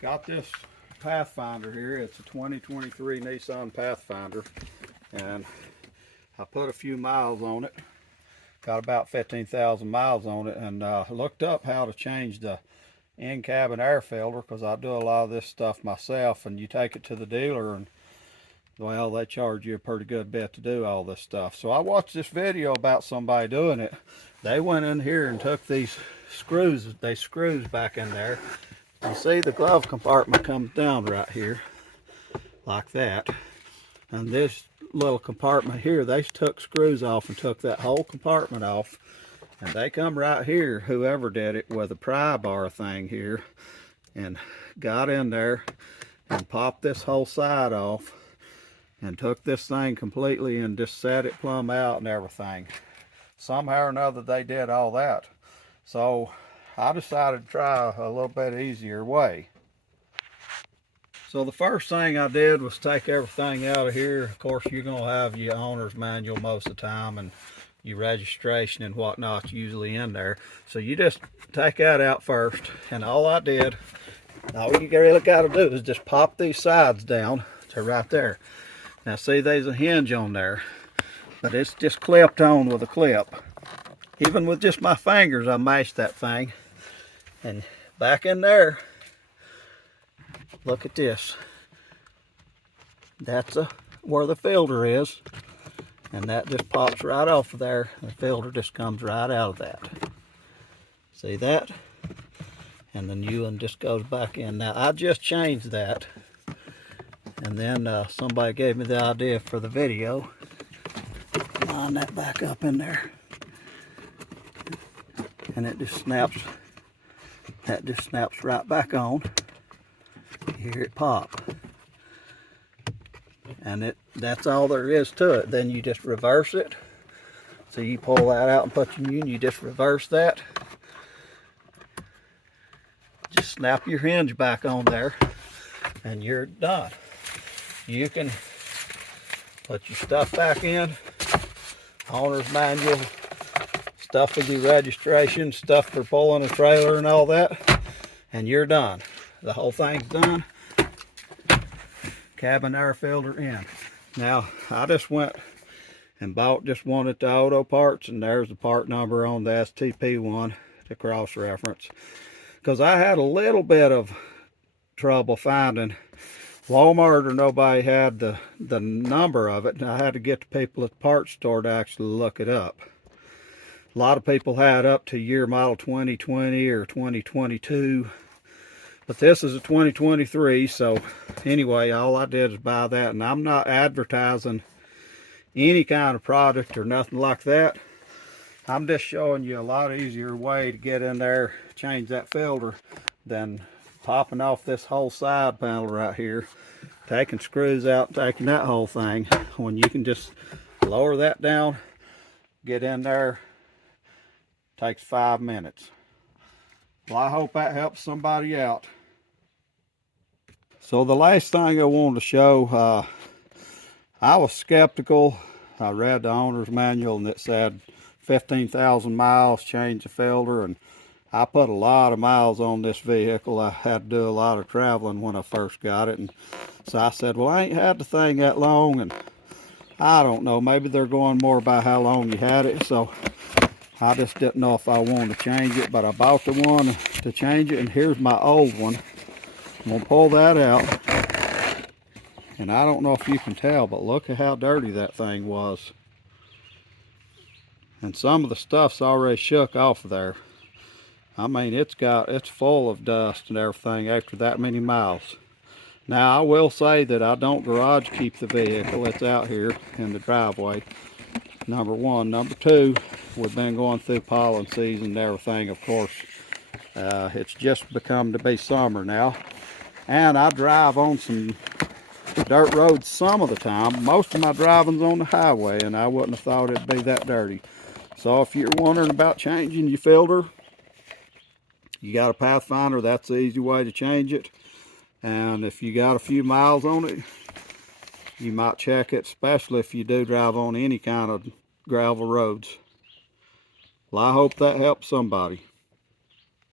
Got this Pathfinder here. It's a 2023 Nissan Pathfinder, and I put a few miles on it. Got about 15,000 miles on it, and looked up how to change the in-cabin air filter, because I do a lot of this stuff myself, and you take it to the dealer and well, they charge you a pretty good bit to do all this stuff. So I watched this video about somebody doing it. They went in here and took these screws, screws back in there. You see the glove compartment comes down right here, like that. And this little compartment here, they took screws off and took that whole compartment off. And they come right here, whoever did it, with a pry bar thing here, and got in there and popped this whole side off and took this thing completely and just set it plumb out and everything. Somehow or another they did all that. So I decided to try a little bit easier way. So the first thing I did was take everything out of here. Of course, you're going to have your owner's manual most of the time, and your registration and whatnot's usually in there. So you just take that out first. And all I did, all you really got to do is just pop these sides down to right there. Now see, there's a hinge on there, but it's just clipped on with a clip. Even with just my fingers, I mashed that thing. And back in there, look at this. That's where the filter is. And that just pops right off of there. The filter just comes right out of that. See that? And the new one just goes back in. Now I just changed that. And then somebody gave me the idea for the video. Line that back up in there. And it just snaps. That just snaps right back on. You hear it pop. And that's all there is to it. Then you just reverse it. So you pull that out and put your new, and you just reverse that. Just snap your hinge back on there and you're done. You can put your stuff back in, owner's manual, stuff with your registration, stuff for pulling a trailer and all that, and you're done. The whole thing's done. Cabin air filter in. Now I just went and bought just one at the auto parts, and there's the part number on the STP one to cross reference, because I had a little bit of trouble finding. Walmart or nobody had the number of it, and I had to get the people at the parts store to actually look it up. A lot of people had up to year model 2020 or 2022. But this is a 2023, so anyway, all I did is buy that, and I'm not advertising any kind of product or nothing like that. I'm just showing you a lot easier way to get in there, change that filter, than popping off this whole side panel right here, taking screws out, taking that whole thing, when you can just lower that down, get in there. Takes 5 minutes. Well, I hope that helps somebody out. So the last thing I wanted to show, I was skeptical. I read the owner's manual and it said 15,000 miles, change the filter, and I put a lot of miles on this vehicle. I had to do a lot of traveling when I first got it, and so I said, well, I ain't had the thing that long, and I don't know, maybe they're going more by how long you had it, so I just didn't know if I wanted to change it, but I bought the one to change it, and here's my old one. I'm going to pull that out, and I don't know if you can tell, but look at how dirty that thing was. And some of the stuff's already shook off of there. I mean, it's full of dust and everything after that many miles. Now, I will say that I don't garage keep the vehicle. It's out here in the driveway. Number one. Number two, we've been going through pollen season and everything, of course. It's just become to be summer now. And I drive on some dirt roads some of the time. Most of my driving's on the highway, and I wouldn't have thought it'd be that dirty. So if you're wondering about changing your filter, you got a Pathfinder, that's the easy way to change it. And if you got a few miles on it, you might check it, especially if you do drive on any kind of gravel roads. Well, I hope that helps somebody.